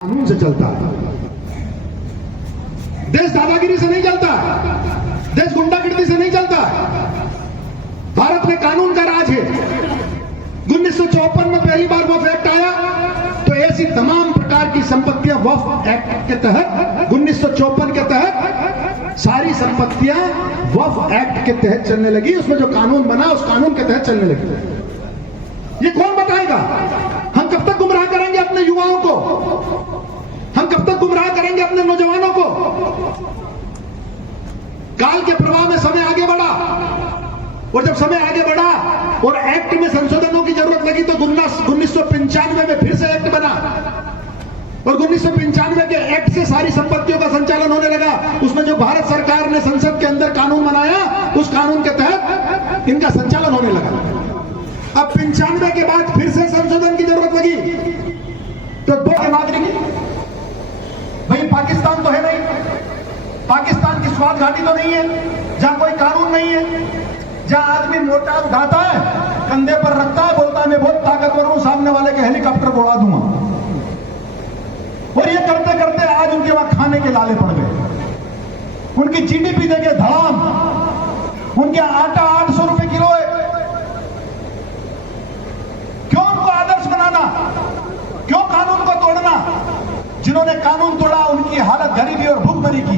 कानून से चलता है। देश दादागिरी से नहीं चलता, देश गुंडागिर्दी से नहीं चलता। भारत में कानून का राज है। 1954 में पहली बार वक्फ एक्ट आया तो ऐसी तमाम प्रकार की संपत्तियां वक्फ एक्ट के तहत 1954 के तहत सारी संपत्तियां वक्फ एक्ट के तहत चलने लगी। उसमें जो कानून बना उस कानून के तहत चलने लगी। ये कौन बताएगा? हम कब तक गुमराह करेंगे अपने युवाओं को? हम कब तक गुमराह करेंगे अपने नौजवानों को? काल के प्रवाह में समय आगे बढ़ा और जब समय आगे बढ़ा और एक्ट में संशोधनों की जरूरत लगी तो 1995 में फिर से एक्ट बना और 1995 के एक्ट से सारी संपत्तियों का संचालन होने लगा। उसमें जो भारत सरकार ने संसद के अंदर कानून बनाया उस कानून के तहत इनका संचालन होने लगा। अब 95 के बाद फिर से संशोधन की जरूरत लगी तो दो के नागरिक, भाई पाकिस्तान तो है नहीं, पाकिस्तान की स्वाद घाटी तो नहीं है जहां कोई कानून नहीं है, जहां आदमी मोर्टार उठाता है, कंधे पर रखता है, बोलता है मैं बहुत ताकतवर हूं, सामने वाले के हेलीकॉप्टर को उड़ा दूंगा। और ये करते करते आज उनके वहां खाने के लाले पड़ गए। उनकी जीडीपी देखे धड़ाम, उनके आटा 800 रुपए किलो है। क्यों उनको आदर्श बनाना? क्यों कानून को तोड़ना? जिन्होंने कानून तोड़ा उनकी हालत गरीबी और भूखमरी की।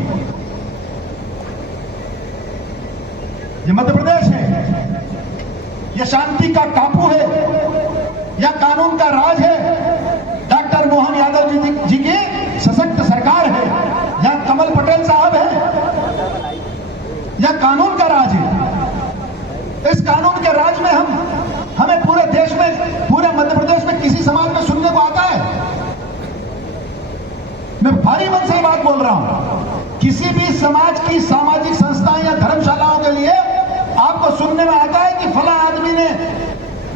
ये मध्य प्रदेश है, यह शांति का टापू है, यह कानून का राज है। डॉक्टर मोहन यादव जी की सशक्त सरकार है, यह कमल पटेल साहब है, यह कानून का राज है। इस कानून के राज में हमें पूरे देश में, पूरे मध्य प्रदेश में किसी समाज में सुनने को आता है? मैं भारी मन से बात बोल रहा हूं। किसी भी समाज की सामाजिक संस्थाएं या धर्मशालाओं के लिए आपको सुनने में आता है कि फला आदमी ने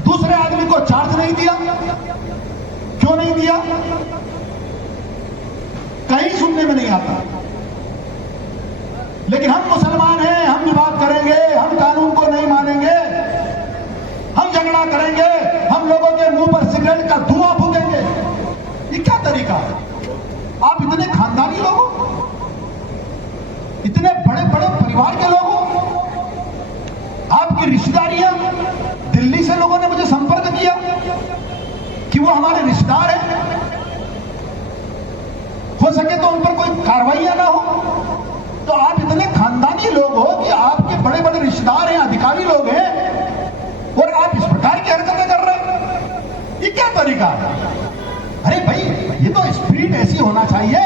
दूसरे आदमी को चार्ज नहीं दिया? क्यों नहीं दिया? कहीं सुनने में नहीं आता। लेकिन हम मुसलमान हैं, हम विवाद करेंगे, हम कानून को नहीं मानेंगे, हम झगड़ा करेंगे, हम लोगों के मुंह पर सिगरेट का धुआं फूकेंगे। ये क्या तरीका है? आप इतने खानदानी लोग हो, इतने बड़े बड़े परिवार के लोग हो, आपकी रिश्तेदारियां, दिल्ली से लोगों ने मुझे संपर्क किया कि वो हमारे रिश्तेदार हैं, हो सके तो उन पर कोई कार्रवाई ना हो। तो आप इतने खानदानी लोग हो कि आपके बड़े बड़े रिश्तेदार हैं, अधिकारी लोग हैं और आप इस प्रकार की हरकतें कर रहे हैं। ये क्या तरीका है? अरे भाई, ये तो स्पिरिट ऐसी होना चाहिए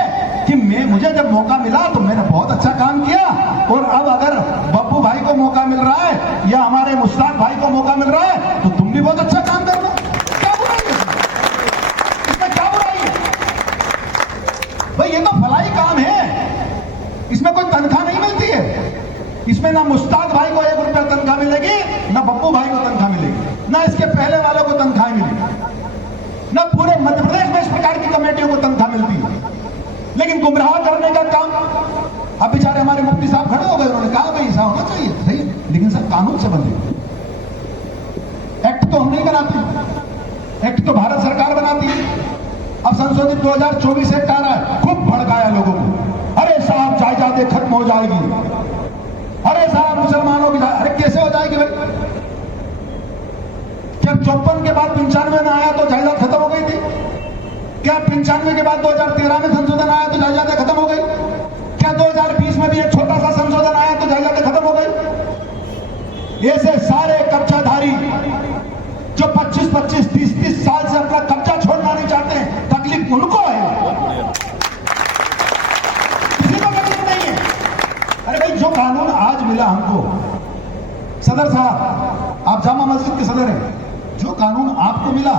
कि मुझे जब मौका मिला तो मैंने बहुत अच्छा काम किया और अब अगर बब्बू भाई को मौका मिल रहा है या हमारे मुश्ताक भाई को मौका मिल रहा है तो तुम भी बहुत अच्छा काम कर लो। क्या बुराई है इसमें? क्या बुराई है भाई? ये तो भलाई काम है, इसमें कोई तनख्वाह नहीं मिलती है। इसमें ना मुश्ताक भाई को 1 रुपया तनख्वाह मिलेगी, ना बब्बू भाई को तनख्वाह मिलेगी, ना इसके पहले वालों को तनख्वाह मिलेगी, ना पूरे मध्य प्रदेश में इस प्रकार की कमेटियों को तनख्वाह मिलती है। लेकिन गुमराह करने का काम, अब बेचारे हमारे मुफ्ती साहब खड़े हो गए, उन्होंने कहा भाई ऐसा होना चाहिए, सही, लेकिन सब कानून से बंधे। एक्ट तो हम नहीं बनाते, एक्ट तो भारत सरकार बनाती है। अब संशोधित 2024 एक्ट आ रहा है, खूब भड़काया लोगों को। अरे साहब जायदादें खत्म हो जाएगी, अरे साहब मुसलमानों की, अरे कैसे हो जाएगी भाई? क्या 54 के बाद 95 में आया तो जायदाद खत्म हो गई थी? क्या 95 के बाद 2013 में संशोधन आया तो जायदादें खत्म हो गई? क्या 2020 में भी एक छोटा सा संशोधन आया तो जायदादें खत्म हो गई? ऐसे सारे कब्जाधारी जो 25-25, 30-30 साल से अपना कब्जा छोड़ना नहीं चाहते, तकलीफ उनको है, किसी को तकलीफ नहीं है। अरे भाई, जो कानून आज मिला हमको, सदर साहब आप जामा मस्जिद के सदर हैं, जो कानून आपको मिला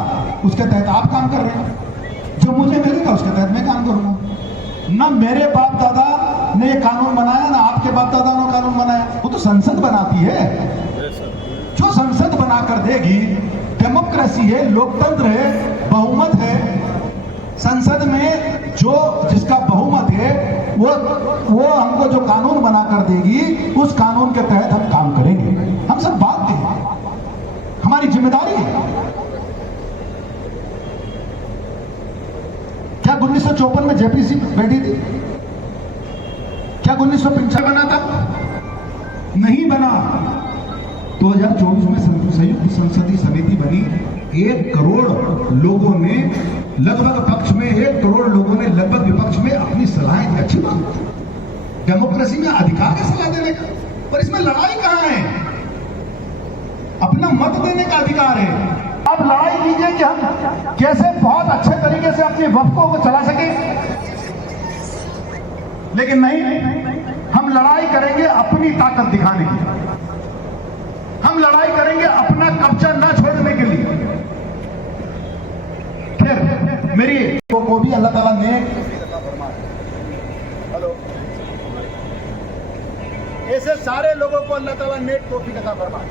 उसके तहत आप काम कर रहे हैं, जो मुझे मिलेगा उसके तहत मैं काम करूंगा। ना मेरे बाप दादा ने कानून बनाया, ना आपके बाप दादा ने कानून बनाया, वो तो संसद बनाती है। जो संसद बनाकर देगी, डेमोक्रेसी है, लोकतंत्र है, बहुमत है। संसद में जो जिसका बहुमत है वो हमको जो कानून बनाकर देगी उस कानून के तहत हम काम करेंगे। हम सब बात हैं, हमारी जिम्मेदारी है। क्या 1954 1954 में जेपीसी बैठी थी? क्या 1955 बना था? नहीं बना। 2024 में संयुक्त संसदीय समिति बनी। 1 करोड़ लोगों ने लगभग पक्ष में, 1 करोड़ लोगों ने लगभग विपक्ष में अपनी सलाहें दी। अच्छी बात। डेमोक्रेसी में अधिकार है सलाह देने का, पर इसमें लड़ाई कहां है? अपना मत देने का अधिकार है। आप लड़ाई कीजिए कि हम कैसे बहुत अच्छे तरीके से अपने वक्फों को चला सके, लेकिन नहीं, हम लड़ाई करेंगे अपनी ताकत दिखाने की। हम लड़ाई करेंगे अपना कब्जा न छोड़ने के लिए। फिर मेरी को भी अल्लाह ताला ने ऐसे सारे लोगों को अल्लाह ताला नेक तौफीक अता फरमाए।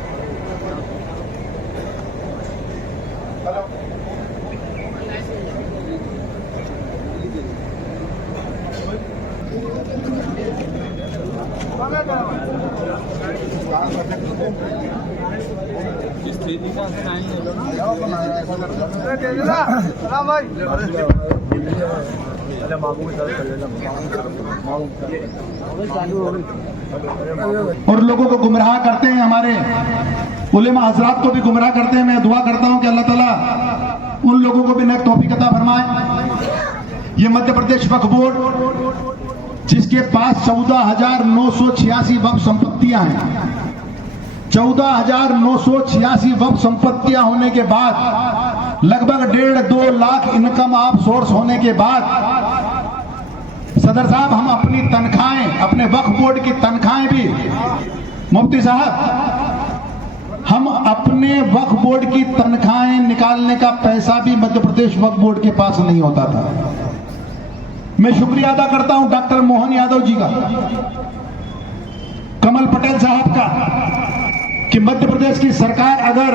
और लोगों को गुमराह करते हैं, हमारे उलेमा हजरात को भी गुमराह करते हैं। मैं दुआ करता हूं कि अल्लाह ताला उन लोगों को भी नेक तौफीक अता फरमाए। ये मध्य प्रदेश वक्फ बोर्ड जिसके पास 14,986 वक्फ संपत्तियां हैं, 14,986 वक्फ संपत्तियां होने के बाद, लगभग 1.5-2 लाख इनकम ऑफ सोर्स होने के बाद, सदर साहब हम अपनी तनख्वाहें, अपने वक्फ बोर्ड की तनख्वाहें भी, मुफ्ती साहब हम अपने वक्फ बोर्ड की तनख्वाहें निकालने का पैसा भी मध्य प्रदेश वक्फ बोर्ड के पास नहीं होता था। मैं शुक्रिया अदा करता हूं डॉक्टर मोहन यादव जी का, कमल पटेल साहब का, कि मध्य प्रदेश की सरकार अगर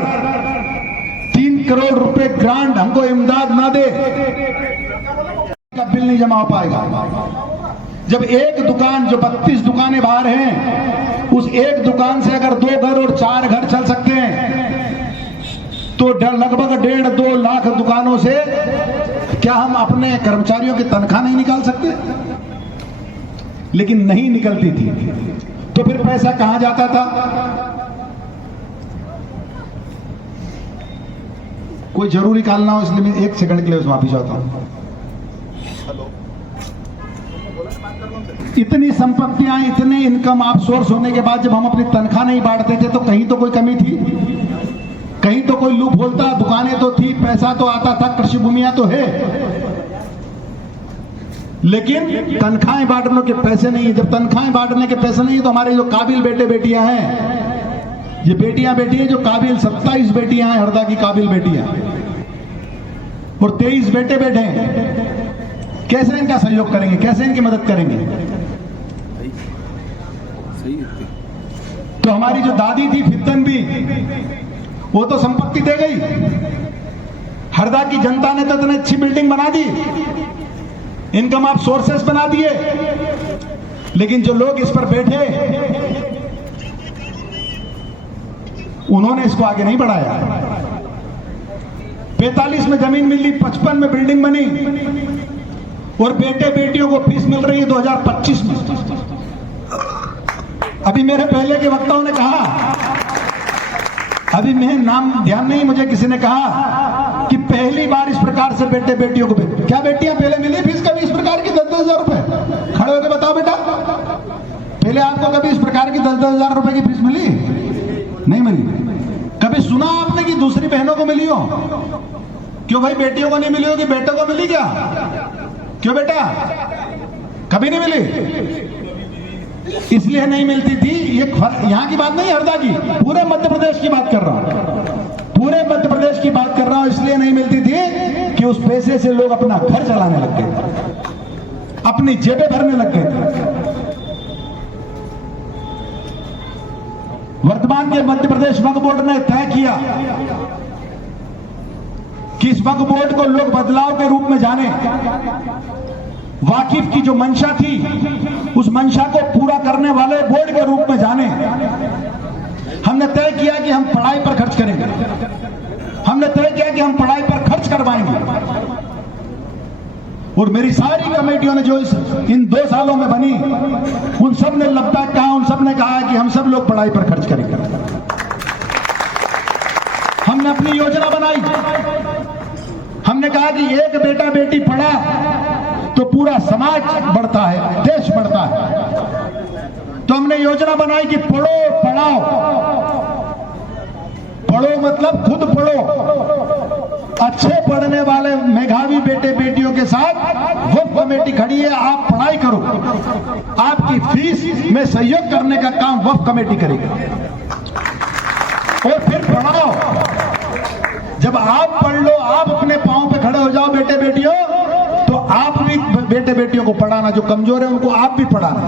3 करोड़ रुपए ग्रांट हमको इमदाद ना दे, का बिल नहीं जमा हो पाएगा। जब एक दुकान, जो 32 दुकानें बाहर हैं, उस एक दुकान से अगर 2 घर और 4 घर चल सकते हैं, तो लगभग 1.5-2 लाख दुकानों से क्या हम अपने कर्मचारियों की तनख्वाह नहीं निकाल सकते? लेकिन नहीं निकलती थी, तो फिर पैसा कहां जाता था? कोई जरूरी काल ना हो, इसलिए मैं 1 सेकंड के लिए माफी चाहता हूं। इतनी संपत्तियां, इतने इनकम ऑफ सोर्स होने के बाद जब हम अपनी तनख्वाह नहीं बांटते थे, तो कहीं तो कोई कमी थी, कहीं तो कोई लूप होता। दुकानें तो थी, पैसा तो आता था, कृषि भूमियां तो है, लेकिन तनख्वाहें बांटने के पैसे नहीं है। जब तनख्वाहें बांटने के पैसे नहीं है, तो हमारे जो काबिल बेटे बेटियां हैं, ये बेटियां बेटियां जो काबिल, 27 बेटियां हैं हरदा की काबिल बेटियां, और 23 बेटे बैठे हैं, कैसे इनका सहयोग करेंगे? कैसे इनकी मदद करेंगे? तो हमारी जो दादी थी फितन भी, वो तो संपत्ति दे गई। हरदा की जनता ने तो इतनी अच्छी बिल्डिंग बना दी, इनकम ऑफ सोर्सेस बना दिए, लेकिन जो लोग इस पर बैठे, उन्होंने इसको आगे नहीं बढ़ाया। 45 में जमीन मिली, 55 में बिल्डिंग बनी, और बेटे बेटियों को फीस मिल रही है 2025 में। अभी मेरे पहले के वक्ताओं ने कहा, अभी मैं नाम ध्यान नहीं, मुझे किसी ने कहा कि पहली बार इस प्रकार से बेटे बेटियों को, क्या बेटियां पहले मिली फीस कभी इस प्रकार की 10-10 हजार रुपए? खड़े होकर बताओ बेटा, पहले आपको कभी इस प्रकार की 10-10 हजार रुपए की फीस मिली? नहीं मिली। कभी सुना आपने कि दूसरी बहनों को मिली हो? क्यों भाई बेटियों को नहीं मिली होगी, बेटों को मिली क्या? क्यों बेटा? कभी नहीं मिली। इसलिए नहीं मिलती थी। ये यहां की बात नहीं, हरदा की, पूरे मध्य प्रदेश की बात कर रहा हूं, पूरे मध्य प्रदेश की बात कर रहा हूं। इसलिए नहीं मिलती थी कि उस पैसे से लोग अपना घर चलाने लग गए, अपनी जेबें भरने लग गए। वर्तमान के मध्य प्रदेश वक्फ बोर्ड ने तय किया कि इस वक्फ बोर्ड को लोग बदलाव के रूप में जाने। वाकिफ की जो मंशा थी, उस मंशा को पूरा करने वाले बोर्ड के रूप में जाने। हमने तय किया कि हम पढ़ाई पर खर्च करेंगे, हमने तय किया कि हम पढ़ाई पर खर्च करवाएंगे। और मेरी सारी कमेटियों ने जो इन 2 सालों में बनी, उन सब ने लपटा कहा, उन सब ने कहा कि हम सब लोग पढ़ाई पर खर्च करेंगे। हमने अपनी योजना बनाई, हमने कहा कि एक बेटा बेटी पढ़ा तो पूरा समाज बढ़ता है, देश बढ़ता है। तो हमने योजना बनाई कि पढ़ो पढ़ाओ। पढ़ो मतलब खुद पढ़ो। अच्छे पढ़ने वाले मेधावी बेटे बेटियों के साथ वक्फ कमेटी खड़ी है, आप पढ़ाई करो, आपकी फीस में सहयोग करने का काम वक्फ कमेटी करेगी। और फिर पढ़ाओ। जब आप पढ़ लो, आप अपने पांव पे खड़े हो जाओ बेटे बेटियों, तो आप भी बेटे बेटियों को पढ़ाना, जो कमजोर है उनको आप भी पढ़ाना।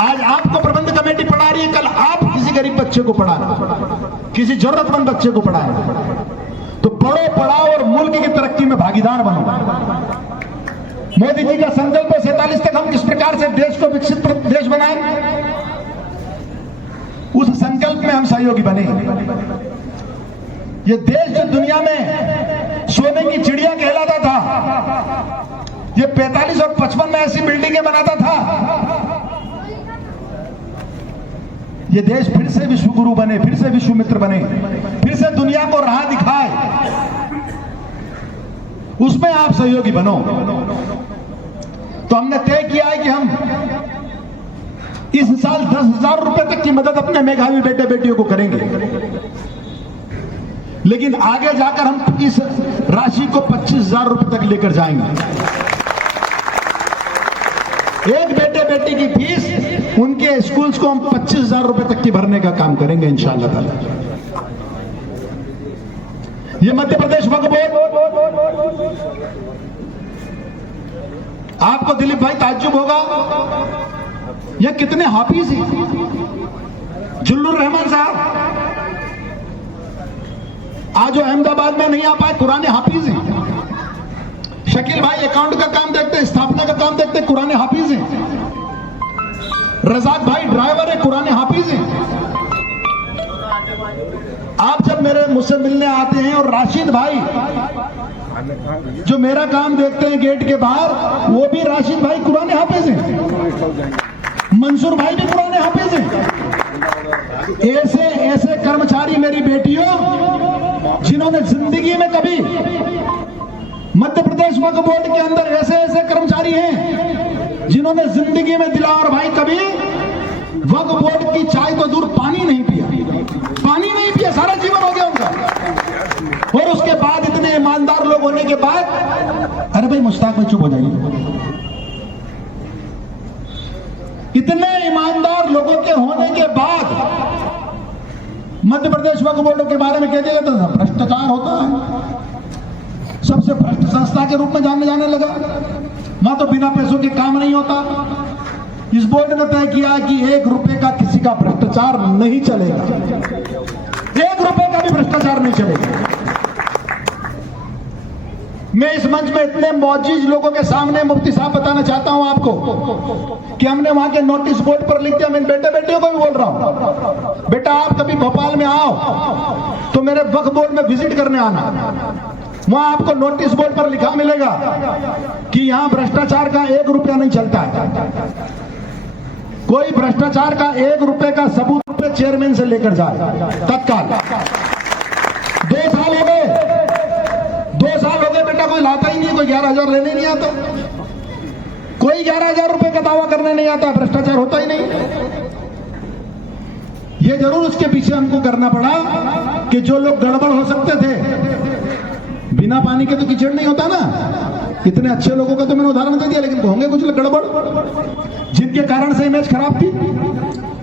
आज आपको प्रबंध कमेटी पढ़ा रही है, कल आप किसी गरीब बच्चे को पढ़ाना, किसी जरूरतमंद बच्चे को पढ़ाना। तो पढ़ो पढ़ाओ और मुल्क की तरक्की में भागीदार बनो। मोदी जी का संकल्प है 47 तक हम किस प्रकार से देश को विकसित देश बनाएं, उस संकल्प में हम सहयोगी बने। ये देश जो दुनिया में सोने की चिड़िया कहलाता था, ये 45 और 55 में ऐसी बिल्डिंगें बनाता था, ये देश फिर से विश्व गुरु बने, फिर से विश्व मित्र बने, फिर से दुनिया को राह दिखाए, उसमें आप सहयोगी बनो। तो हमने तय किया है कि हम इस साल 10,000 रुपए तक की मदद अपने मेधावी बेटे बेटियों को करेंगे, लेकिन आगे जाकर हम इस राशि को 25,000 रुपए तक लेकर जाएंगे। एक बेटे बेटी की फीस उनके स्कूल्स को हम 25,000 रुपए तक की भरने का काम करेंगे इंशाअल्लाह ताला। ये मध्य प्रदेश वक्फ बोर्ड, आपको दिलीप भाई ताज्जुब होगा, ये कितने हाफिज हैं। जुल्लुर रहमान साहब आज जो अहमदाबाद में नहीं आ पाए, कुरान हाफिज हैं। शकील भाई अकाउंट का काम देखते हैं, स्थापना का काम देखते हैं, कुरान हाफिज हैं। रजाक भाई ड्राइवर है, कुरान हाफिज हैं। आप जब मेरे मुझसे मिलने आते हैं, और राशिद भाई जो मेरा काम देखते हैं गेट के बाहर, वो भी राशिद भाई कुरान हाफिज हैं। मंसूर भाई भी कुरान हाफिज हैं। ऐसे ऐसे कर्मचारी मेरी बेटियों, जिन्होंने जिंदगी में कभी, मध्य प्रदेश वक्फ बोर्ड के अंदर ऐसे ऐसे कर्मचारी हैं जिन्होंने जिंदगी में दिलावर भाई कभी वक्फ बोर्ड की चाय तो दूर पानी नहीं पिया, सारा जीवन हो गया उनका। और उसके बाद इतने ईमानदार लोग होने के बाद, अरे भाई मुश्ताक भाई चुप हो जाइए, इतने ईमानदार लोगों के होने के बाद मध्य प्रदेश वक्फ बोर्ड के बारे में कह दिया जाता था भ्रष्टाचार होता है, सबसे भ्रष्ट संस्था के रूप में जाने लगा, वहां तो बिना पैसों के काम नहीं होता। इस बोर्ड ने तय किया कि 1 रुपए का किसी का भ्रष्टाचार नहीं चलेगा, 1 रुपए का भी भ्रष्टाचार नहीं चलेगा। मैं इस मंच में इतने मौजूद लोगों के सामने मुफ्ती साहब बताना चाहता हूं आपको कि हमने वहां के नोटिस बोर्ड पर लिख दिया। मैं बेटे बेटियों को भी बोल रहा हूं, बेटा आप कभी भोपाल में आओ तो मेरे वक्फ बोर्ड में विजिट करने आना, वहां आपको नोटिस बोर्ड पर लिखा मिलेगा कि यहां भ्रष्टाचार का 1 रुपया नहीं चलता है। कोई भ्रष्टाचार का 1 रुपए का सबूत चेयरमैन से लेकर जाए तत्काल। 2 साल हो गए, 2 साल हो गए बेटा, कोई लाता ही नहीं, कोई 11,000 लेने नहीं आता, कोई 11,000 रुपए का दावा करने नहीं आता, भ्रष्टाचार होता ही नहीं। ये जरूर उसके पीछे हमको करना पड़ा कि जो लोग गड़बड़ हो सकते थे, बिना पानी के तो कीचड़ नहीं होता ना, इतने अच्छे लोगों का तो मैंने उदाहरण दे दिया, लेकिन होंगे कुछ लोग गड़बड़ जिनके कारण से इमेज खराब थी।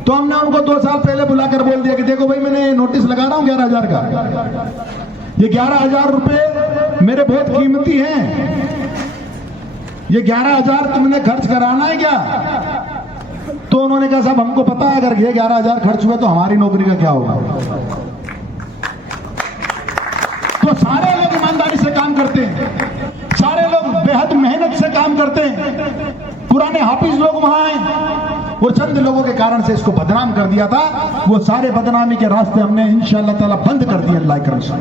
तो हमने उनको 2 साल पहले बुलाकर बोल दिया कि देखो भाई मैंने नोटिस लगा रहा हूं 11,000 का, ये 11,000 रुपए मेरे बहुत कीमती हैं, ये 11,000 तुमने खर्च कराना है क्या? तो उन्होंने कहा साहब हमको पता है अगर ये 11,000 खर्च हुए तो हमारी नौकरी का क्या होगा। तो सारे लोग ईमानदारी से काम करते हैं, सारे लोग बेहद मेहनत से काम करते हैं, पुराने हाफिज लोग वहां हैं, वो चंद लोगों के कारण से इसको बदनाम कर दिया था, वो सारे बदनामी के रास्ते हमने इंशाअल्लाह ताला बंद कर दिए अल्लाह के करम से।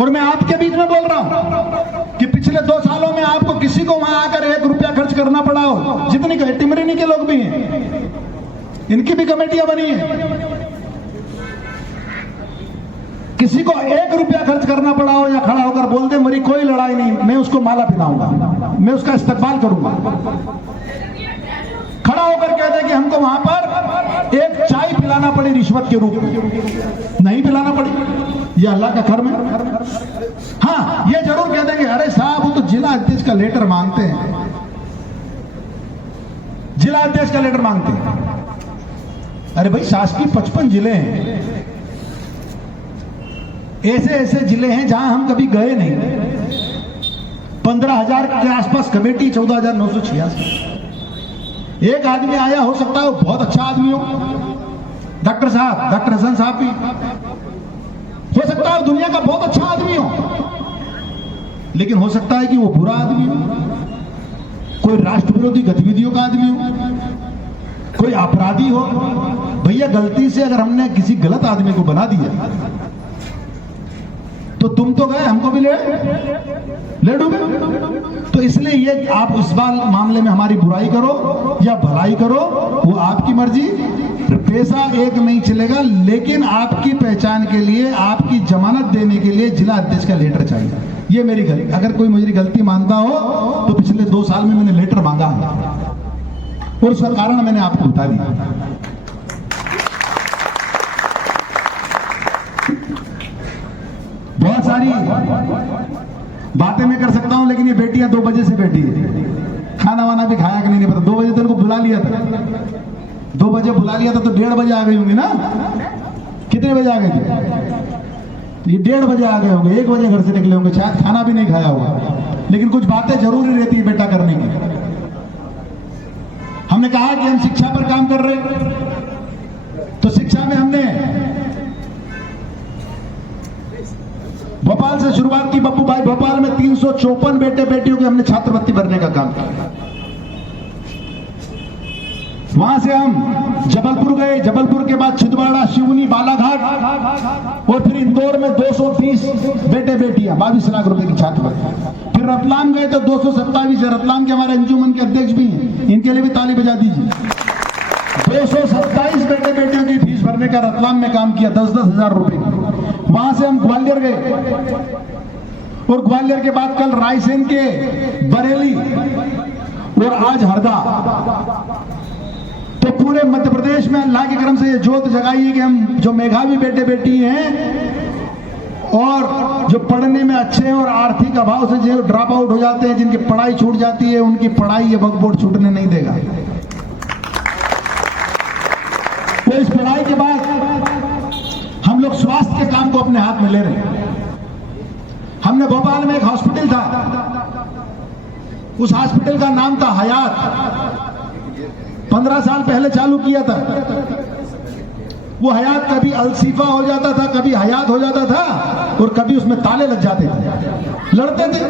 और मैं आपके बीच में बोल रहा हूं कि पिछले 2 सालों में आपको किसी को वहां आकर 1 रुपया खर्च करना पड़ा हो? जितनी टिमरिनी के लोग भी हैं, इनकी भी कमेटियां बनी है। किसी को 1 रुपया खर्च करना पड़ा हो या खड़ा होकर बोल दे मेरी कोई लड़ाई नहीं, मैं उसको माला पहनाऊंगा, मैं उसका इस्तकबाल करूंगा। खड़ा होकर कह दे कि हमको वहां पर 1 चाय पिलाना पड़ी रिश्वत के रूप में, नहीं पिलाना पड़ी, ये अल्लाह का कर्म है। हाँ, ये जरूर कह देंगे अरे साहब वो तो जिला अध्यक्ष का लेटर मांगते हैं, जिला अध्यक्ष का लेटर मांगते हैं। अरे भाई शासकीय 55 जिले हैं, ऐसे ऐसे जिले हैं जहां हम कभी गए नहीं। 15,000 के आसपास कमेटी, 14,986। एक आदमी आया, हो सकता है वो बहुत अच्छा आदमी हो, डॉक्टर साहब, डॉक्टर हसन साहब भी हो सकता है दुनिया का बहुत अच्छा आदमी हो, लेकिन हो सकता है कि वो बुरा आदमी हो, कोई राष्ट्र विरोधी गतिविधियों का आदमी हो, कोई अपराधी हो। भैया गलती से अगर हमने किसी गलत आदमी को बना दिया तो तुम तो गए, हमको भी ले डूबे। तो इसलिए ये आप इस बार मामले में हमारी बुराई करो या भलाई करो, वो आपकी मर्जी। पैसा एक नहीं चलेगा, लेकिन आपकी पहचान के लिए, आपकी जमानत देने के लिए जिला अध्यक्ष का लेटर चाहिए। ये मेरी गलती, अगर कोई मेरी गलती मानता हो तो पिछले 2 साल में मैंने लेटर मांगा है और उसका कारण मैंने आपको बता दिया। बहुत सारी बातें मैं कर सकता हूं, लेकिन ये बेटियां 2 बजे से बैठी है, खाना वाना भी खाया कि नहीं पता। 2 बजे तो इनको बुला लिया था, 2 बजे बुला लिया था तो 1:30 बजे आ गई होंगी ना? कितने बजे आ गए थे? ये 1:30 बजे आ गए होंगे, 1 बजे घर से निकले होंगे, शायद खाना भी नहीं खाया होगा। लेकिन कुछ बातें जरूरी रहती है बेटा करने की। हमने कहा कि हम शिक्षा पर काम कर रहे हैं, तो शिक्षा में हमने भोपाल से शुरुआत की। बप्पू भाई, भोपाल में 354 बेटे बेटियों के हमने छात्रवृत्ति भरने का काम किया। वहां से हम जबलपुर गए, जबलपुर के बाद छिंदवाड़ा, शिवनी, बालाघाट और फिर इंदौर में 230 बेटे बेटियां, 22 लाख रुपए की छात्रवृत्ति। फिर रतलाम गए तो 227 है। रतलाम के हमारे अंजुमन के अध्यक्ष भी हैं, इनके लिए भी ताली बजा दीजिए। 227 बेटे बेटियों की फीस भरने का रतलाम में काम किया, 10-10 हजार रुपए। वहां से हम ग्वालियर गए और ग्वालियर के बाद कल रायसेन के बरेली और आज हरदा। तो पूरे मध्य प्रदेश में अल्लाह के करम से ये जोत जगाई है कि हम जो मेधावी बेटे बेटी हैं और जो पढ़ने में अच्छे हैं और आर्थिक अभाव से जो ड्रॉप आउट हो जाते हैं, जिनकी पढ़ाई छूट जाती है, उनकी पढ़ाई ये वक्फ बोर्ड छूटने नहीं देगा। तो इस पढ़ाई के बाद हम लोग स्वास्थ्य के काम को अपने हाथ में ले रहे हैं। हमने भोपाल में एक हॉस्पिटल था, उस हॉस्पिटल का नाम था हयात। 15 साल पहले चालू किया था। वो हयात कभी अलसीफा हो जाता था, कभी हयात हो जाता था और कभी उसमें ताले लग जाते थे। लड़ते थे,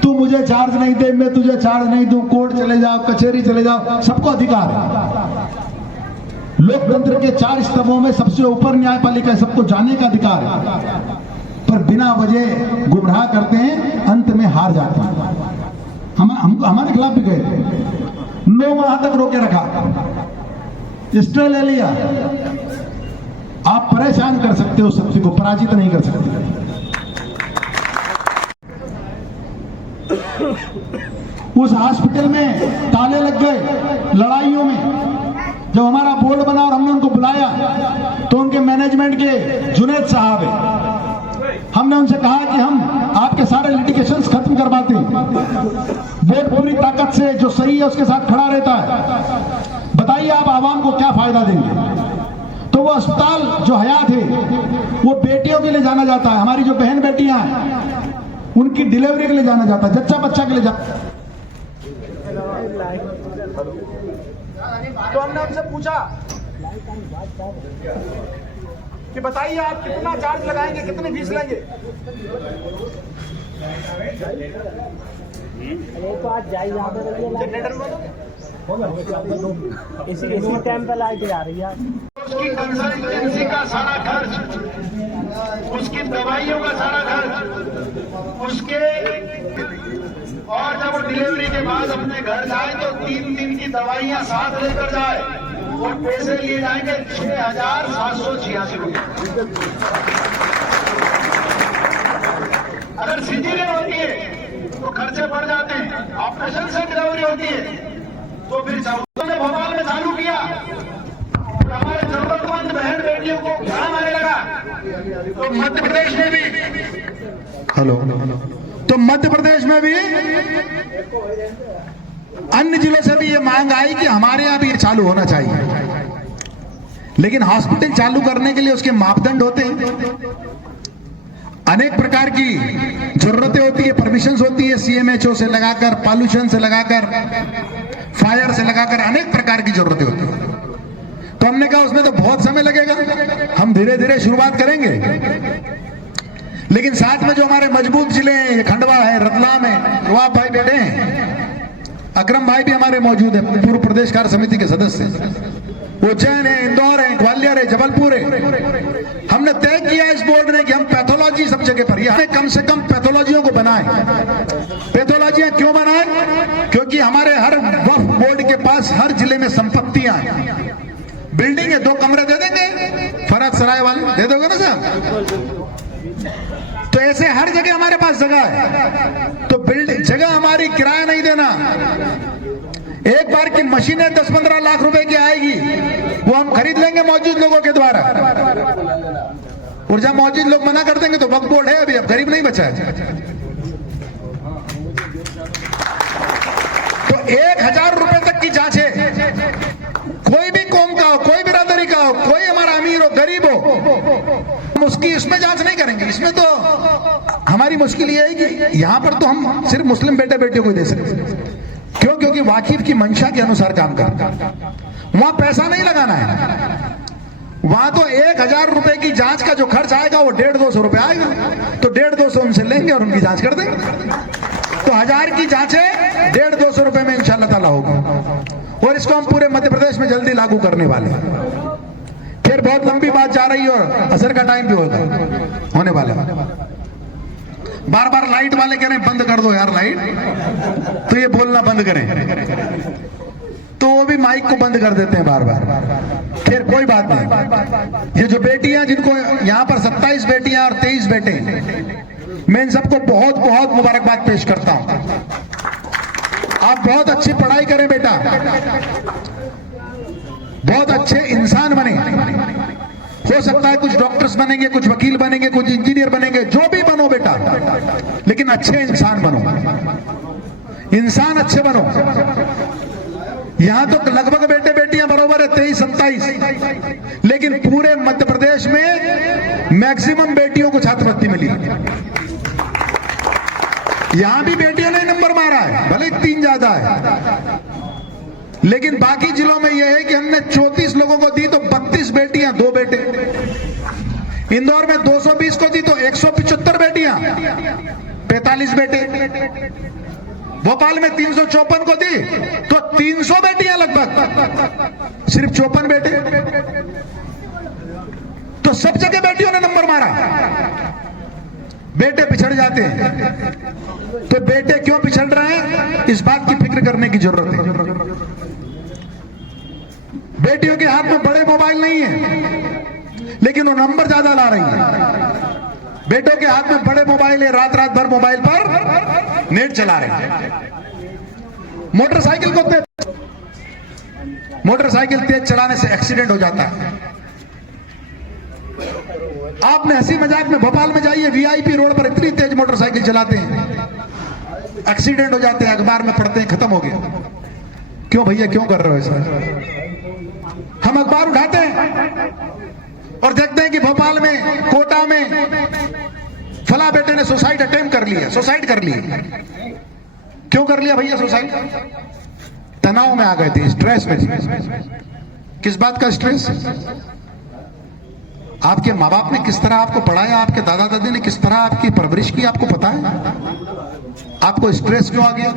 तू मुझे चार्ज नहीं दे, मैं तुझे चार्ज नहीं दूं, कोर्ट चले जाओ, कचहरी चले जाओ, सबको अधिकार है। लोकतंत्र के 4 स्तंभों में सबसे ऊपर न्यायपालिका, सबको जाने का अधिकार है, पर बिना वजह गुमराह करते हैं, अंत में हार जाते हैं। हम हमारे खिलाफ भी गए थे, 9 माह तक रोके रखा, स्टे ले लिया। आप परेशान कर सकते हो, शक्ति को पराजित नहीं कर सकते। उस हॉस्पिटल में ताले लग गए लड़ाइयों में। जब हमारा बोर्ड बना और हमने उनको बुलाया तो उनके मैनेजमेंट के जुनैद साहब है, हमने उनसे कहा कि हम आपके सारे लिटिगेशंस खत्म करवाते हैं, बोर्ड पूरी ताकत से जो सही है उसके साथ खड़ा रहता है, बताइए आप आवाम को क्या फायदा देंगे। तो वो अस्पताल जो हयात है वो बेटियों के लिए जाना जाता है, हमारी जो बहन बेटियां हैं उनकी डिलीवरी के लिए जाना जाता है, जच्चा बच्चा के लिए जाता। तो हमने उनसे पूछा कि बताइए आप कितना चार्ज लगाएंगे, कितनी फीस लेंगे। तो आज इसी टाइम पे लाइट जा रही है। उसकी कंसल्टेंसी का सारा खर्च उसकी दवाइयों का सारा खर्च उसके, और जब वो डिलीवरी के बाद अपने घर जाए तो 3 दिन की दवाइयां साथ लेकर जाए और पैसे लिए जाएंगे 6,786 रुपये। अगर सीजरियन होती है तो खर्चे बढ़ जाते हैं, ऑपरेशन से डिलीवरी होती है तो फिर ने भोपाल में चालू किया और हमारे जरूरतमंद बहन बेटियों को काम आने लगा। तो मध्य प्रदेश में भी तो मध्य प्रदेश में भी अन्य जिलों से भी ये मांग आई कि हमारे यहाँ भी ये चालू होना चाहिए, लेकिन हॉस्पिटल चालू करने के लिए उसके मापदंड होते हैं, अनेक प्रकार की जरूरतें होती है, परमिशंस होती है, CMHO से लगाकर, पॉल्यूशन से लगाकर, फायर से लगाकर अनेक प्रकार की जरूरतें होती है। तो हमने कहा उसमें तो बहुत समय लगेगा, हम धीरे धीरे शुरुआत करेंगे, लेकिन साथ में जो हमारे मजबूत जिले हैं, खंडवा है, रतलाम है, वहां भाई बैठे हैं, अकरम भाई भी हमारे मौजूद है, पूर्व प्रदेश कार्य समिति के सदस्य, उज्जैन है, इंदौर है, ग्वालियर है, जबलपुर है। हमने तय किया इस बोर्ड ने कि हम पैथोलॉजी सब जगह पर, हमें कम से कम पैथोलॉजियों को बनाएं। पैथोलॉजियां क्यों बनाएं? क्योंकि हमारे हर वक्फ बोर्ड के पास हर जिले में संपत्तियां हैं, बिल्डिंग है, 2 कमरे दे देंगे, फरहत सराय वाले दे दोगे ना साहब? तो ऐसे हर जगह हमारे पास जगह है, तो बिल्डिंग जगह हमारी किराया नहीं देना। एक बार की मशीनें 10-15 लाख रुपए की आएगी, वो हम खरीद लेंगे मौजूद लोगों के द्वारा, और जब मौजूद लोग मना कर देंगे तो वक्फ बोर्ड है अभी, अब गरीब नहीं बचा है। तो 1,000 रुपए तक की जांच है, कोई भी कौम का हो, कोई बिरादरी का हो, कोई हमारा अमीर हो, गरीब हो, हम उसकी इसमें जांच नहीं करेंगे। इसमें तो हमारी मुश्किल ये है कि यहां पर तो हम सिर्फ मुस्लिम बेटे बेटियों को दे सकते। क्यों? क्योंकि वाकिफ की मंशा के अनुसार काम करता है, वहां पैसा नहीं लगाना है। वहां तो 1,000 रुपए की जांच का जो खर्च आएगा वो 150-200 रुपए आएगा, तो 150-200 उनसे लेंगे और उनकी जांच कर देंगे। तो 1000 की जांच है 150-200 रुपए में इंशाल्लाह ताला होगा, और इसको हम पूरे मध्य प्रदेश में जल्दी लागू करने वाले हैं। फिर बहुत लंबी बात जा रही है और असर का टाइम भी होगा होने वाला है। बार बार लाइट वाले कह रहे हैं बंद कर दो यार लाइट, तो ये बोलना बंद करें, तो वो भी माइक को बंद कर देते हैं बार बार। फिर कोई बात नहीं, ये जो बेटियां जिनको यहाँ पर 27 बेटियां और 23 बेटे, मैं इन सबको बहुत बहुत मुबारकबाद पेश करता हूं। आप बहुत अच्छी पढ़ाई करें बेटा, बहुत अच्छे इंसान बने, हो सकता है कुछ डॉक्टर्स बनेंगे, कुछ वकील बनेंगे, कुछ इंजीनियर बनेंगे, जो भी बनो बेटा, लेकिन अच्छे इंसान बनो, इंसान अच्छे बनो। यहां तो लगभग बेटे बेटियां बरोबर है 23-27, लेकिन पूरे मध्य प्रदेश में मैक्सिमम बेटियों को छात्रवृत्ति मिली। यहां भी बेटियों ने नंबर मारा है, भले 3 ज्यादा है, लेकिन बाकी जिलों में यह है कि हमने 34 लोगों को दी तो 32 बेटियां 2 बेटे, इंदौर में 220 को दी तो 175 बेटियां 45 बेटे, भोपाल में 354 को दी तो 300 बेटियां लगभग, सिर्फ 54 बेटे। तो सब जगह बेटियों ने नंबर मारा, बेटे पिछड़ जाते हैं। तो बेटे क्यों पिछड़ रहे हैं, इस बात की फिक्र करने की जरूरत है। बेटियों के हाथ में बड़े मोबाइल नहीं है, लेकिन वो नंबर ज्यादा ला रही है। बेटों के हाथ में बड़े मोबाइल है, रात रात भर मोबाइल पर नेट चला रहे हैं। मोटरसाइकिल तेज चलाने से एक्सीडेंट हो जाता है। आपने हंसी मजाक में भोपाल में जाइए, VIP रोड पर इतनी तेज मोटरसाइकिल चलाते हैं, एक्सीडेंट हो जाते हैं, अखबार में पढ़ते हैं, खत्म हो गया। क्यों भैया, क्यों कर रहे हो ऐसा? हम अखबार उठाते हैं और देखते हैं कि भोपाल में, कोटा में फला बेटे ने सुसाइड अटेम्प्ट कर लिया, सुसाइड कर लिया। क्यों कर लिया भैया सुसाइड? तनाव में आ गए थे, स्ट्रेस में थे। किस बात का स्ट्रेस? आपके माँ बाप ने किस तरह आपको पढ़ाया, आपके दादा दादी ने किस तरह आपकी परवरिश की, आपको पता है? आपको स्ट्रेस क्यों आ गया?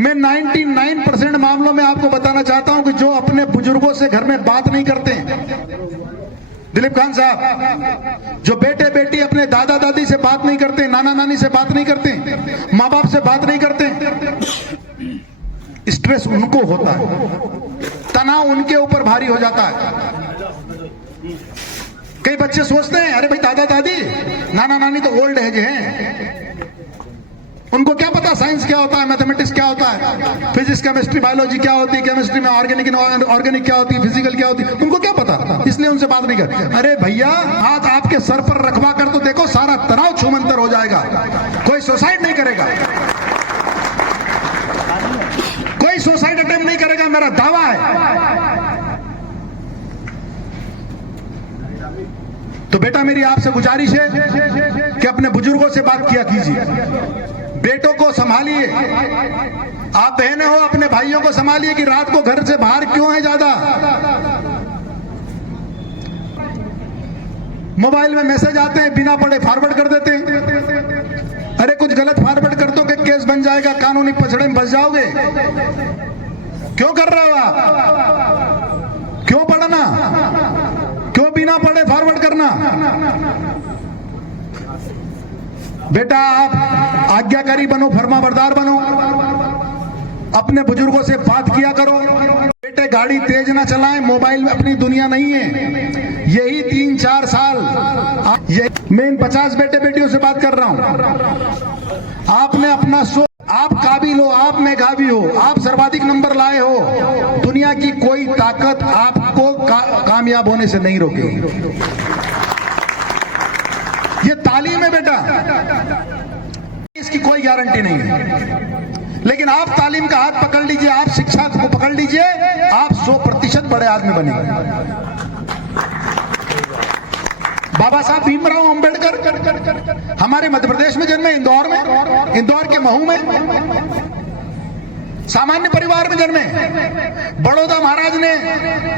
मैं 99% मामलों में आपको बताना चाहता हूं कि जो अपने बुजुर्गों से घर में बात नहीं करते, दिलीप खान साहब, जो बेटे बेटी अपने दादा दादी से बात नहीं करते, नाना नानी से बात नहीं करते, माँ बाप से बात नहीं करते, स्ट्रेस उनको होता है, तनाव उनके ऊपर भारी हो जाता है। कई बच्चे सोचते हैं अरे भाई दादा दादी नाना नानी तो ओल्ड एज हैं, उनको क्या पता साइंस क्या होता है, मैथमेटिक्स क्या होता है, फिजिक्स केमिस्ट्री बायोलॉजी क्या होती है, केमिस्ट्री में ऑर्गेनिक क्या होती है, फिजिकल क्या होती है, उनको क्या पता, इसलिए उनसे बात नहीं कर। अरे भैया हाथ आपके सर पर रखवा कर तो देखो, सारा तनाव छूमंतर हो जाएगा, कोई सुसाइड नहीं करेगा, कोई सुसाइड अटेम्प्ट नहीं करेगा, मेरा दावा है। तो बेटा मेरी आपसे गुजारिश है कि अपने बुजुर्गों से बात किया कीजिए, बेटों को संभालिए, आप बहनें हो अपने भाइयों को संभालिए कि रात को घर से बाहर क्यों है ज्यादा। मोबाइल में मैसेज आते हैं, बिना पढ़े फॉरवर्ड कर देते हैं, अरे कुछ गलत फॉरवर्ड कर दो कि केस बन जाएगा, कानूनी पछड़े में फंस जाओगे। क्यों कर रहे हो आप, क्यों पढ़ना, क्यों बिना पढ़े फॉरवर्ड करना। बेटा आप आज्ञाकारी बनो, फरमाबरदार बनो, अपने बुजुर्गों से बात किया करो। बेटे गाड़ी तेज ना चलाएं, मोबाइल में अपनी दुनिया नहीं है। यही 3-4 साल मैं इन 50 बेटे बेटियों से बात कर रहा हूं, आपने अपना आप काबिल हो, आप मेधावी हो, आप सर्वाधिक नंबर लाए हो, दुनिया की कोई ताकत आपको कामयाब होने से नहीं रोकेगी। ये तालीम है बेटा, इसकी कोई गारंटी नहीं है, लेकिन आप तालीम का हाथ पकड़ लीजिए, आप शिक्षा को पकड़ लीजिए, आप 100% बड़े आदमी बनेंगे। बाबा साहब भीमराव अंबेडकर हमारे मध्य प्रदेश में जन्मे, इंदौर के महू में, सामान्य परिवार में जन्मे। बड़ौदा महाराज ने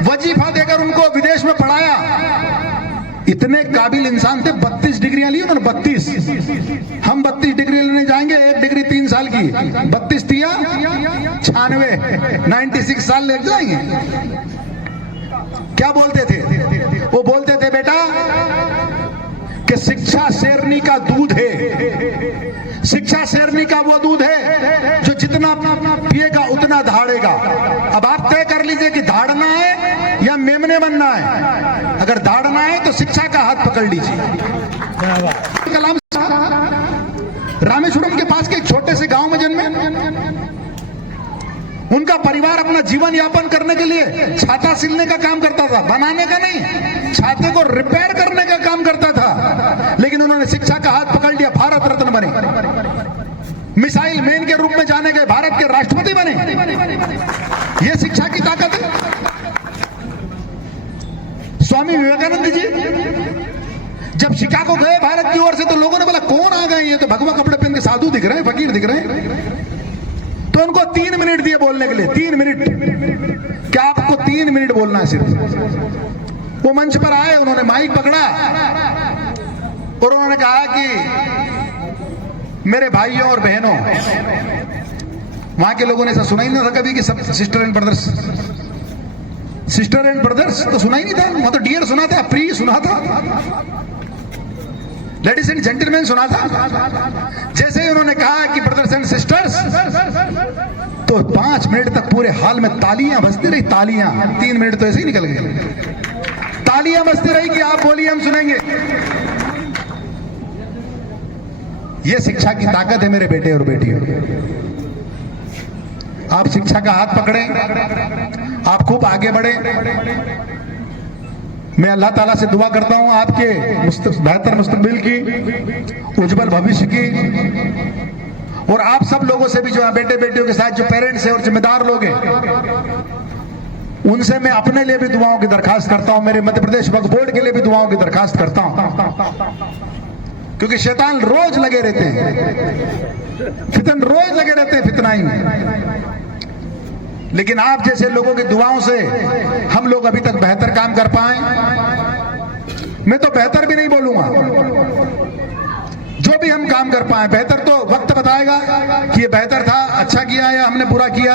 वजीफा देकर उनको विदेश में पढ़ाया। इतने काबिल इंसान थे, 32 डिग्रियां ली उन्होंने, 32। हम 32 डिग्री लेने जाएंगे, 1 डिग्री 3 साल की, 32 दिया 96, 96 साल ले जाएंगे। क्या बोलते थे वो, बोलते थे बेटा कि शिक्षा शेरनी का दूध है, शिक्षा शेरनी का वो दूध है जो जितना पिएगा उतना धाड़ेगा। अब आप तय कर लीजिए कि धाड़ना है या मेमने बनना है। अगर धाड़ना है तो शिक्षा का हाथ पकड़ लीजिए। कलाम रामेश्वरम के पास के एक छोटे से गांव में जन्मे। उनका परिवार अपना जीवन यापन करने के लिए छाता सिलने का काम करता था, बनाने का नहीं, छाते को रिपेयर करने का काम करता था। लेकिन उन्होंने शिक्षा का हाथ पकड़ लिया, भारत रत्न बने, मिसाइल मैन के रूप में जाने गए, भारत के राष्ट्रपति बने। यह शिक्षा की ताकत है। स्वामी विवेकानंद जी जब शिकागो गए भारत की ओर से, तो लोगों ने बोला कौन आ गए, ये तो भगवा कपड़े पहन के साधु दिख रहे हैं, फकीर दिख रहे हैं। तो उनको 3 मिनट दिए बोलने के लिए, 3 मिनट। क्या आपको 3 मिनट बोलना है सिर्फ। वो मंच पर आए, उन्होंने माइक पकड़ा और उन्होंने कहा कि मेरे भाइयों और बहनों, वहां के लोगों ने ऐसा सुना ही नहीं था कभी कि सब sister and brothers, sister and brothers तो सुना ही नहीं था। वहां तो डियर सुना था, प्री सुना था, लेडीज एंड जेंटलमैन सुना था। जैसे ही उन्होंने कहा कि ब्रदर्स एंड सिस्टर्स, तो 5 मिनट तक पूरे हाल में तालियां बजती रही, तालियां। 3 मिनट तो ऐसे ही निकल गए, तालियां बजती रही कि आप बोलिए हम सुनेंगे। यह शिक्षा की ताकत है मेरे बेटे और बेटियों। आप शिक्षा का हाथ पकड़ें, आप खूब आगे बढ़े। मैं अल्लाह ताला से दुआ करता हूं आपके बेहतर मुस्तकबिल की, उज्जवल भविष्य की, और आप सब लोगों से भी जो है बेटे बेटियों के साथ जो पेरेंट्स हैं और जिम्मेदार लोग हैं, उनसे मैं अपने लिए भी दुआओं की दरखास्त करता हूं, मेरे मध्य प्रदेश वक्फ बोर्ड के लिए भी दुआओं की दरखास्त करता हूं। क्योंकि शैतान रोज लगे रहते हैं, फितन रोज लगे रहते हैं, फितनाई में। लेकिन आप जैसे लोगों की दुआओं से हम लोग अभी तक बेहतर काम कर पाए। मैं तो बेहतर भी नहीं बोलूंगा, जो भी हम काम कर पाए, बेहतर तो वक्त बताएगा कि ये बेहतर था, अच्छा किया या हमने बुरा किया।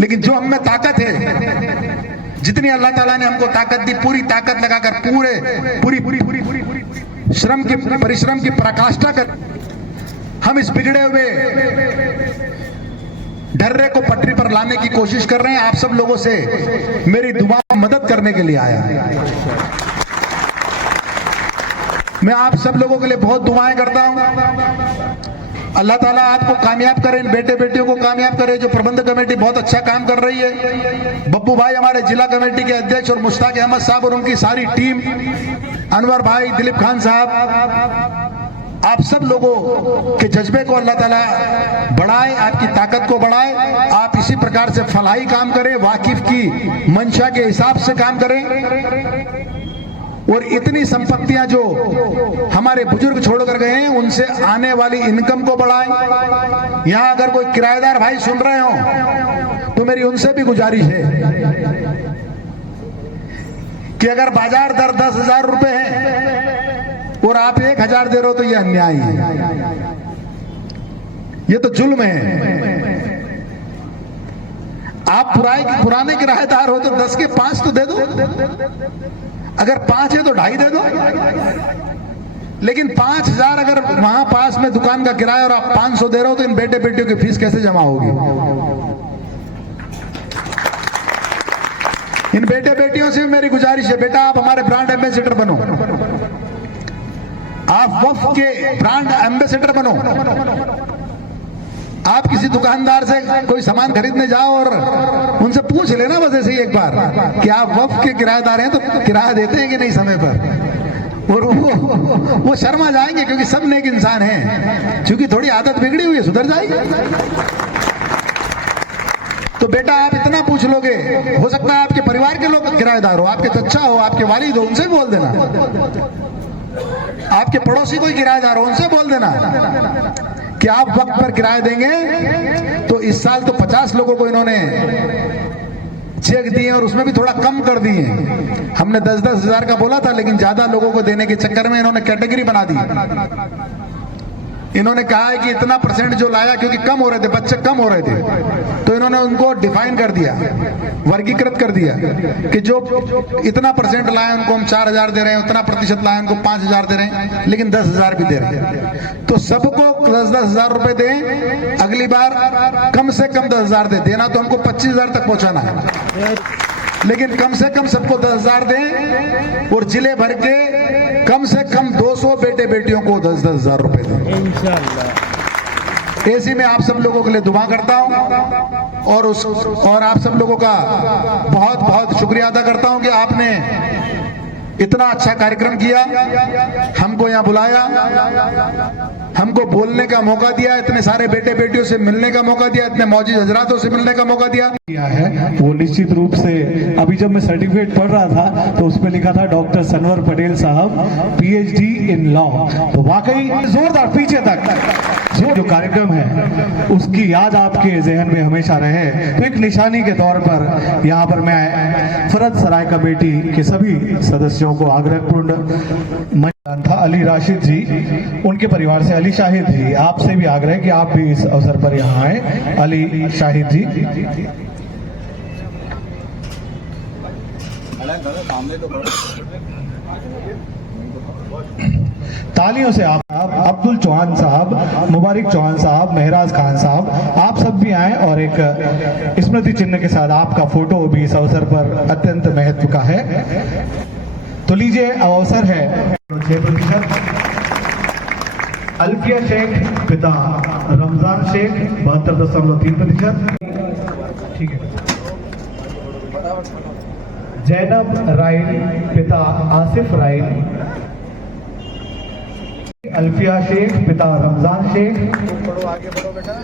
लेकिन जो हम में ताकत है, जितनी अल्लाह ताला ने हमको ताकत दी, पूरी ताकत लगाकर पूरी परिश्रम की पराकाष्ठा कर हम इस बिगड़े हुए ढर्रे को पटरी पर लाने की कोशिश कर रहे हैं। आप सब लोगों से मेरी दुआ मदद करने के लिए आया है। मैं आप सब लोगों के लिए बहुत दुआएं करता हूं। अल्लाह ताला आपको कामयाब करे, इन बेटे बेटियों को कामयाब करे। जो प्रबंधक कमेटी बहुत अच्छा काम कर रही है, बब्बू भाई हमारे जिला कमेटी के अध्यक्ष और मुश्ताक अहमद साहब और उनकी सारी टीम, अनवर भाई, दिलीप खान साहब, आप सब लोगों के जज्बे को अल्लाह ताला बढ़ाए, आपकी ताकत को बढ़ाए। आप इसी प्रकार से फलाही काम करें, वाकिफ की मंशा के हिसाब से काम करें और इतनी संपत्तियां जो हमारे बुजुर्ग छोड़कर गए हैं उनसे आने वाली इनकम को बढ़ाएं। यहां अगर कोई किराएदार भाई सुन रहे हो तो मेरी उनसे भी गुजारिश है कि अगर बाजार दर 10,000 रुपए है और आप 1,000 दे रहे हो तो यह अन्याय है, ये तो जुल्म है। आप पुराने किराएदार हो तो 10 के 5 तो दे दो, अगर 5 है तो 2.5 दे दो। लेकिन 5,000 अगर वहां पास में दुकान का किराया और आप 500 दे रहे हो तो इन बेटे बेटियों की फीस कैसे जमा होगी? इन बेटे बेटियों से मेरी गुजारिश है, बेटा आप हमारे ब्रांड एम्बेसडर बनो, आप वक्फ के ब्रांड एम्बेसडर बनो। आप किसी दुकानदार से कोई सामान खरीदने जाओ और उनसे पूछ लेना बस ऐसे ही एक बार कि आप वक्फ के किराएदार हैं तो किराया देते हैं कि नहीं समय पर, और वो शर्मा जाएंगे क्योंकि सब नेक इंसान हैं, क्योंकि थोड़ी आदत बिगड़ी हुई है, सुधर जाएगी। तो बेटा आप इतना पूछ लोगे, हो सकता है आपके परिवार के लोग किराएदार हो, आपके चचा हो, आपके वालिद हो, उनसे बोल देना। आपके पड़ोसी कोई किराएदार हो, उनसे बोल देना कि आप वक्त पर किराया देंगे। तो इस साल तो 50 लोगों को इन्होंने चेक दिए और उसमें भी थोड़ा कम कर दिए। हमने 10-10 हजार का बोला था, लेकिन ज्यादा लोगों को देने के चक्कर में इन्होंने कैटेगरी बना दी। इन्होंने कहा है कि इतना % जो लाया, क्योंकि कम हो रहे थे, बच्चे कम हो रहे थे, तो इन्होंने उनको डिफाइन कर दिया, वर्गीकृत कर दिया कि जो इतना % लाए उनको हम 4,000 दे रहे हैं, उतना % लाए उनको 5,000 दे रहे हैं, लेकिन 10,000 भी दे रहे हैं। तो सबको 10-10 हजार रुपए दें, अगली बार कम से कम 10,000 देना तो हमको 25,000 तक पहुंचाना है, लेकिन कम से कम सबको 10,000 दें और जिले भर के कम से कम 200 बेटे बेटियों को 10-10 हजार रुपए दें इंशाअल्लाह। ऐसी मैं आप सब लोगों के लिए दुआ करता हूं और आप सब लोगों का बहुत बहुत शुक्रिया अदा करता हूं कि आपने इतना अच्छा कार्यक्रम किया, हमको यहाँ बुलाया, हमको बोलने का मौका दिया, इतने सारे बेटे बेटियों से मिलने का मौका दिया, इतने मौजूद हजरातों से मिलने का मौका दिया है। वो निश्चित रूप से अभी जब मैं सर्टिफिकेट पढ़ रहा था तो उसमें लिखा था डॉक्टर सनवर पटेल साहब PhD इन लॉ। तो वाकई जोरदार पीछे तक जो कार्यक्रम है उसकी याद आपके जहन में हमेशा रहे। तो एक निशानी के तौर पर यहाँ पर मैं फरद सराय कमेटी के सभी सदस्यों को आग्रहपूर्ण था, अली राशिद जी, उनके परिवार से अली शाहिद जी, आपसे भी आग्रह कि आप भी इस अवसर पर यहाँ आए। अली शाहिद जी, तालियों से आप अब्दुल चौहान साहब, मुबारक चौहान साहब, महराज खान साहब, आप सब भी आए और एक स्मृति चिन्ह के साथ आपका फोटो भी इस अवसर पर अत्यंत महत्व का है। तो लीजिए, अवसर है 6%। अल्फिया शेख पिता रमजान शेख 72.3%। ठीक है। जैनब राइल पिता आसिफ राइल। अल्फिया शेख पिता रमजान शेख। आगे बढ़ो बेटा।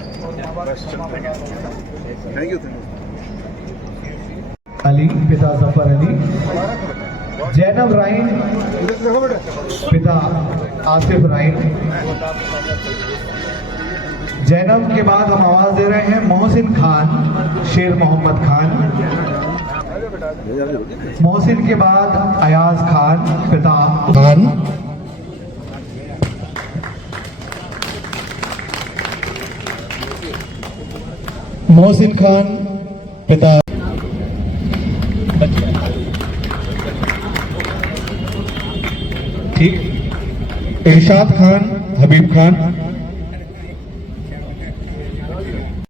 Thank you. अली पिता जफर अली। जैनब राइन पिता आसिफ राइन। जैनब के बाद हम आवाज दे रहे हैं मोहसिन खान, शेर मोहम्मद खान। मोहसिन के बाद अयाज खान पिता खान। मोहसिन खान पिता इरशाद खान, हबीब खान।